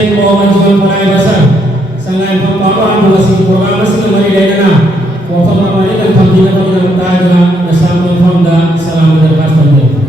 Menjual pelayanan sangat berpapan mengasih program masih kembali dengan waktu ramai dan pembina pembina taja bersama Honda salam berkas penting.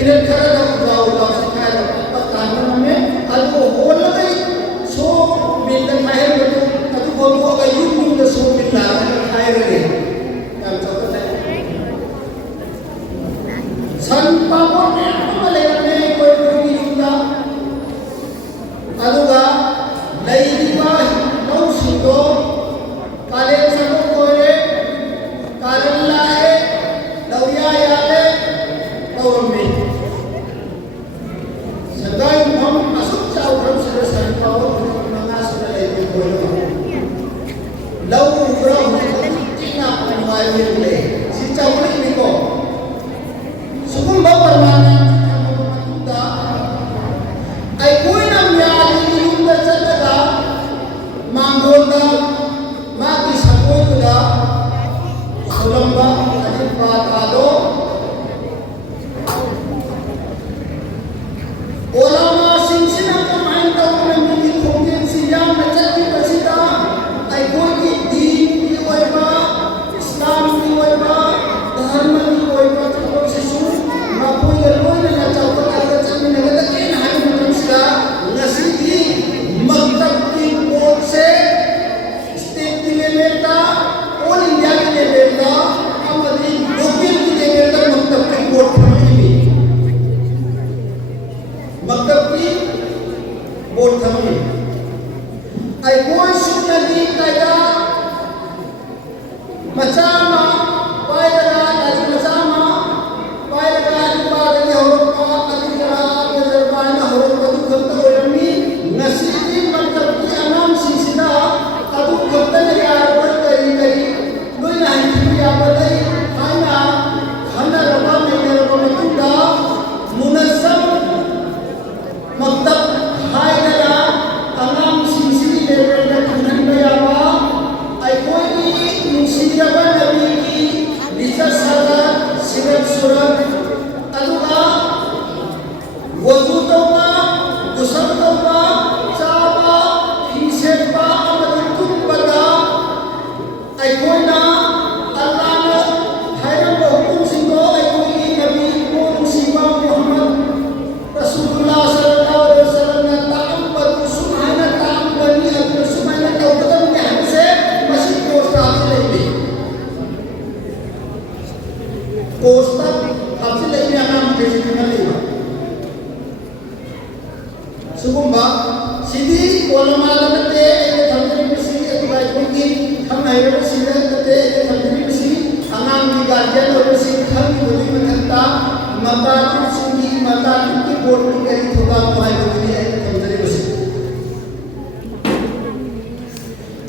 minute khara da udaw udaw sakay da pagkano namin algo wala kay so ꯂꯧꯊꯣꯛꯑꯒ ꯌꯨꯝꯗ ꯁꯣꯛꯃꯤꯟꯅꯔꯒ ꯈꯥꯏꯔꯒ ꯌꯥꯝ ꯆꯥꯎꯈꯠꯂꯦ ꯁꯟ ꯄꯥꯝꯕꯣꯝ ꯃꯌꯥꯝ ꯑꯃ ꯂꯩꯔꯝꯃꯦ ꯑꯩꯈꯣꯏꯒꯤ ꯌꯨꯝꯗ ꯑꯗꯨꯒ ꯂꯩꯔꯤꯕ ꯂꯧꯁꯤꯡꯗꯣ कालेज सबको कोरे कारण लाए लौया याले लौरमे सदाई हम असुक चाव हम से संपाव मंगा से ले कोरे लौ उग्र चिना पनवाय ले सिचावली निको सुकुम परमाना दा ai कोई ना म्याली युद्ध चलदा मांगोदा माकी सपोइदा सोलंबा अजिबा तादो ओलामा सिंसिना कमाइन तौन मिली खोंगेन सिया मचती बसिदा आई कोई दीन की वैबा इस्लाम की वैबा धर्म की वैबा तब से शुरू ना कोई ना चाहता अगर चलने लगा तो इन हाई मतलब सिदा नसीबी मकतब की बोर्ड से लेवल का ऑल इंडिया के लेवल का हमारी लोकल के लेवल का मकतब की बोर्ड थमी मकतब की बोर्ड थमी आई कोई शुक्र दी कायदा मचामा पायलगा आज मचामा पायलगा आज पायलगा होरोपा अधिकरा केजरबाना होरोपा दुखंत होरमी नसीबी मकतब की अनाम सिलसिला अदु खत्तन यार पर करी करी लोई नाही या बदई खाना खाना रबा में रबा मतुदा मुनस्सम मकतब हाय गला तमाम सिलसिले लेवल का खनन बयावा आई कोई मुसीबत नबी की रिसर्च सदा सिरत सूरत अदुगा वजू तौबा गुस्ल तौबा चाबा हिसेबा ai कोई ना अल्लाह ने हैरत हुकुम सिंगो ai कोई नबी को मुसीबा मोहम्मद रसूलुल्लाह सल्लल्लाहु अलैहि वसल्लम ने ताअब्बद सुबहाना ताअब्बनी अब्दुल सुबहाना तौबतन के हमसे मस्जिद को साथ ले ली कोस्ता आपसे लेने नाम भेज के ना लेवा सुबह सीधी ओलमा लगते एक थंबरी में सीधी अतुलाई की हम नहीं रहे सीधे करते एक थंबरी में सीधी अनाम की गार्जियन और सीधी हम की बोली में करता मतातु सीधी मतातु की बोर्ड में करी थोड़ा मुहाई बोली है थंबरी में सीधी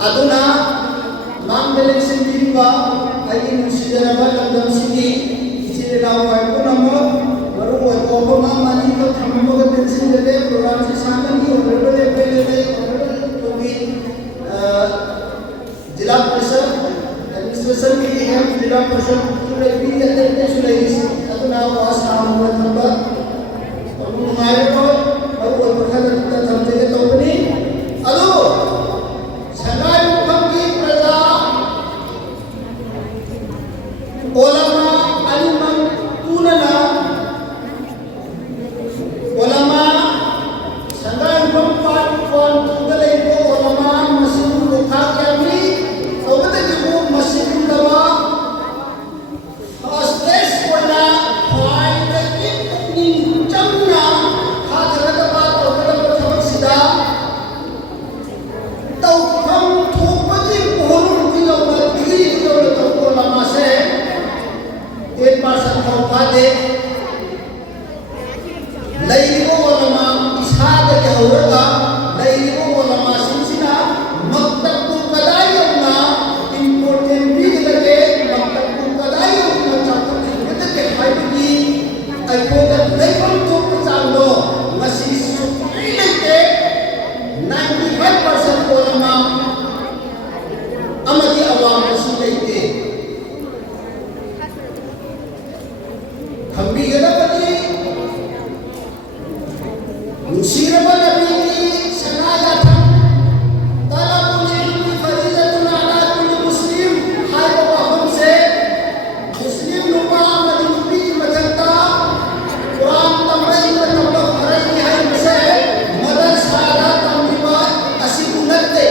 अदुना माम बेले सीधी बा आई मुसीदर बा लंदन सीधी इसी लाओ है को नमो मरो वो को माम मानी को थंबो के पेंसिल ले प्रोग्राम से शामिल की और ले तो भी जिला परिषद एडमिनिस्ट्रेशन की है जिला परिषद सुले भी अध्यक्ष सुले इस अतुना वास नाम हुआ थंबा और मुनारे को और वो प्रखंड थंबे के तोपनी अलो सगाई मुखम की प्रजा ओलमा अलिमन तूनना ओलमा सगाई मुखम पार्ट वन तुगले को ओलमा मसीह को खा के अभी सोबत की वो मसीह दवा अस्तेस कोना फाइल की अपनी चमना खादर दवा तो कदम थमक सीधा तो हम थोपजी कोहरुम की लोग डिग्री की लोग तो ओलमा से एक बार संभव दे लईबो ओलमा इसाद के होगा लईबो ओलमा सिंसिना मकतब को कदाई अपना इंपोर्टेंट भी लगे मकतब को कदाई अपना चाहते हैं के फाइबी अकोदा लेवल तो चालो मसी सुई लेके 95% ओलमा अमदी अवाम मसी लेके हम भी गलती मुसीबत नबी की सनाया था तलबुल इल्म फरीज़तुन अला कुल्ली मुस्लिम हाय वो हमसे मुस्लिम नुमा मदनी की मददता कुरान तमई में तब फरज है हमसे मदद सादा तंबीबा असी उन्नते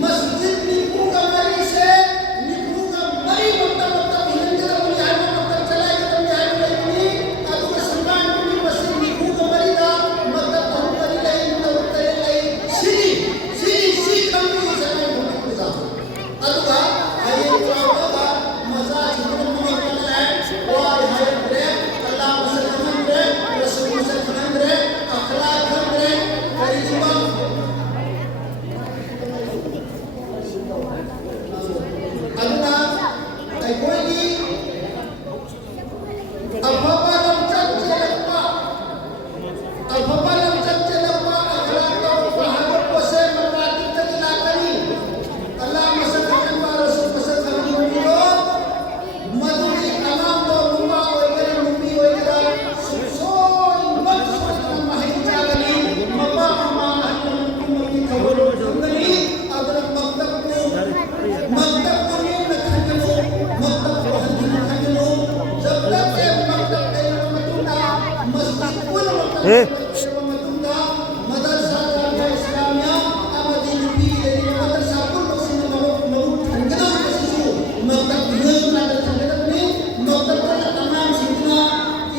Masjid ni buka mari se, ni buka mari ꯑꯩꯈꯣꯏꯒꯤ ꯑꯐꯕ ꯂꯝꯆꯠ ꯆꯦꯜꯂꯛꯄ ꯑꯐꯕ ꯂꯝꯆꯠ ꯆꯦꯜꯂꯛꯄ ꯑꯈꯔ ꯇꯧꯕ ꯍꯥꯏꯕꯁꯦ ꯃꯄꯥꯟꯗꯒꯤ ꯂꯥꯛꯀꯅꯤ ꯑꯜꯂꯥ ꯃꯁꯛ ꯈꯪꯍꯟꯕ ꯔꯁꯨꯜ ꯃꯁꯛ ꯈꯪꯍꯟꯕꯤꯌꯣ ꯃꯗꯨꯒꯤ ꯑꯉꯥꯡꯗꯣ ꯅꯨꯄꯥ ꯑꯣꯏꯒꯦꯔꯥ ꯅꯨꯄꯤ ꯑꯣꯏꯒꯦꯔꯥ ꯁꯨꯡꯁꯣꯏꯃꯛ ꯁꯣꯏꯗꯅ ꯃꯍꯩ ꯆꯥꯒꯅꯤ ꯃꯄꯥ ꯃꯃꯥ ꯑꯍꯜ ꯂꯃꯟꯒꯤ ꯊꯧꯒꯜꯂꯣꯟ ꯈꯪꯒꯅꯤ ꯑꯗꯨꯅ ꯃꯛꯇꯕꯄꯨ ꯅꯤꯡꯅ ꯈꯟꯒꯅꯨ ꯃꯛꯇꯕꯄꯨ ꯍꯟꯊꯅ ꯈꯟꯒꯅꯨ जब तक के मक्तब लेने मतुंगा मस्जिद पुनमक्तब लेने मतुंगा मदरसा जामिया इस्लामिया अमदी नबी लेने मदरसा पुनमक्तब मरुक खंगदो कसिसु मक्तब बिगल कादा खंगदनी मक्तब का तमाम सिद्धना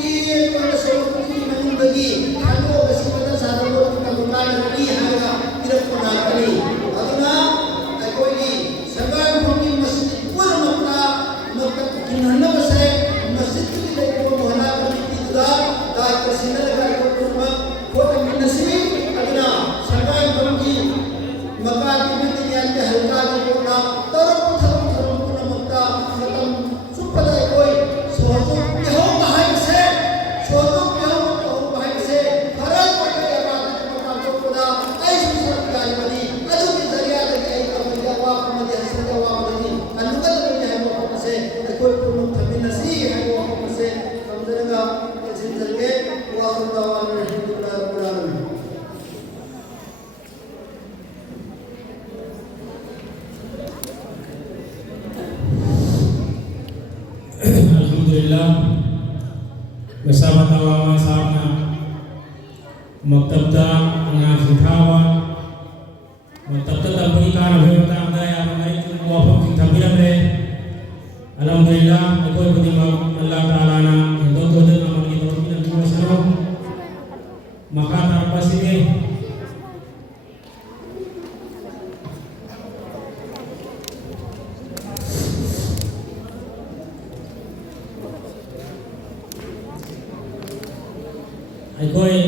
ये कोई सोचती मनुंदगी खानो बसी मदरसा दो का दुकान रही हागा इरफ कोना करी अदुना कोई सरकार भूमि मस्जिद मक्तब किन्हन बसे मस्जिद की लेके वो मोहल्ला कमेटी दुदा दाय कसिना लगा को तुम को मिनसी अदना सरकार भूमि मक्का की मिट्टी के हल्का को ना तरफ को ना मक्का मतम सुपदा कोई सोचो के हो भाई से सोचो के हो भाई से फरज पड़ गया बात मक्का को खुदा ऐसी सब गाय बनी अदु की जरिया लगे आई कम जवाब में हसन जवाब नहीं अनुगत में है वो से कोई प्रमुख मिनसी है वो से समझेगा चिंतन के वाहुदावान अल्हम्दुलिल्लाह रब्बिल आलमीन Alhamdulillah bersama tawa sahabatna maktab ta nga sitawa maktab ta tambuni kana bhayata amdaya amai ku wafam sing thambiram le alhamdulillah aku pati Allah taala na endo to den amani to min tu sano maka tarpa sige Aikoi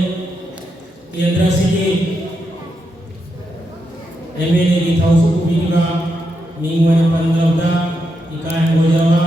Indra Sigi MLA di Thausu Kubiniga Mingwana Pandavda Ikan Bojawa